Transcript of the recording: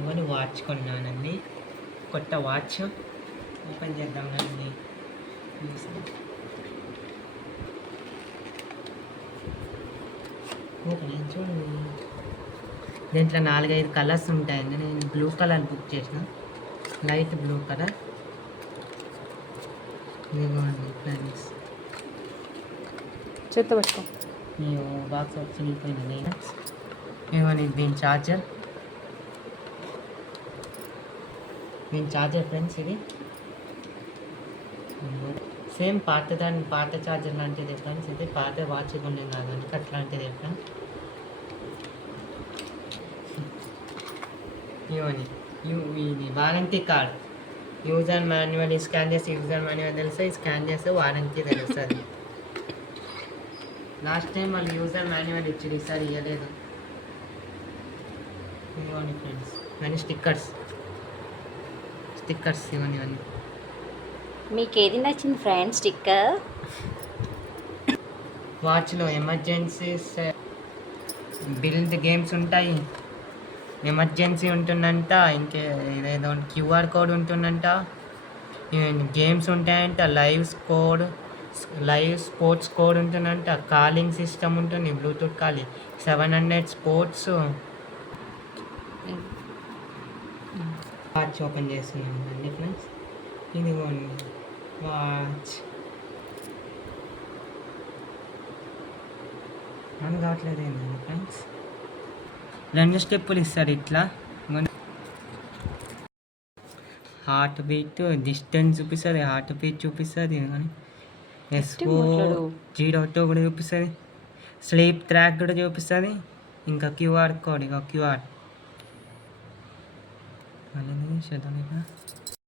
ఇవన్నీ వాచ్ కొన్నానండి, కొత్త watch open చేద్దామండి. ఓపెన్ చూడండి, దీంట్లో 4-5 కలర్స్ ఉంటాయండి. నేను బ్లూ కలర్ బుక్ చేసిన, లైట్ బ్లూ కలర్. ఇదిగోండి ఫ్రెండ్స్, చేత పట్టుకో. నేను బాక్స్ చిరిగిపోయింది. ఇదిగోండి దీని ఛార్జర్, ఫ్రెండ్స్. ఇది సేమ్ పాత ఛార్జర్ లాంటిది ఫ్రెండ్స్. ఇది పాత వాచ్ ఉండే కాదండి, అట్లాంటిది ఫ్రెండ్స్. ఇవన్నీ ఇది warranty card. User manual scan చేసి, యూజర్ మాన్యువల్ తెలిస్తే స్కాన్ చేస్తే వారంటీ తెలుస్తుంది. లాస్ట్ టైం వాళ్ళు యూజర్ మాన్యువల్ ఇచ్చింది, ఈసారి ఇవ్వలేదు. ఇవన్నీ ఫ్రెండ్స్, ఇవన్నీ స్టిక్కర్స్ ఇవన్నీ. మీకు ఏది నచ్చింది ఫ్రెండ్స్ స్టిక్కర్? వాచ్లో ఎమర్జెన్సీస్ బిల్డ్ గేమ్స్ ఉంటాయి, ఎమర్జెన్సీ ఉంటుందంట, ఇంకే ఏదేదో QR కోడ్ ఉంటుందంట, గేమ్స్ ఉంటాయంట, లైవ్ స్పోర్ట్స్ కోడ్ ఉంటుందంట, కాలింగ్ సిస్టమ్ ఉంటుంది, Bluetooth calling, 700 sports. Watch open చేస్తున్నాను అండి ఫ్రెండ్స్. ఇదిగోండి వాచ్. అని కావట్లేదు ఏంటండి ఫ్రెండ్స్, 2 స్టెప్పులు ఇస్తారు ఇట్లా. హార్ట్ బీట్ డిస్టెన్స్ చూపిస్తుంది, హార్ట్ బీట్ చూపిస్తుంది, కానీ SO02 కూడా చూపిస్తుంది, స్లీప్ ట్రాక్ కూడా చూపిస్తుంది, ఇంకా QR కోడ్. ఇక QR మళ్ళీ చేద్దాం.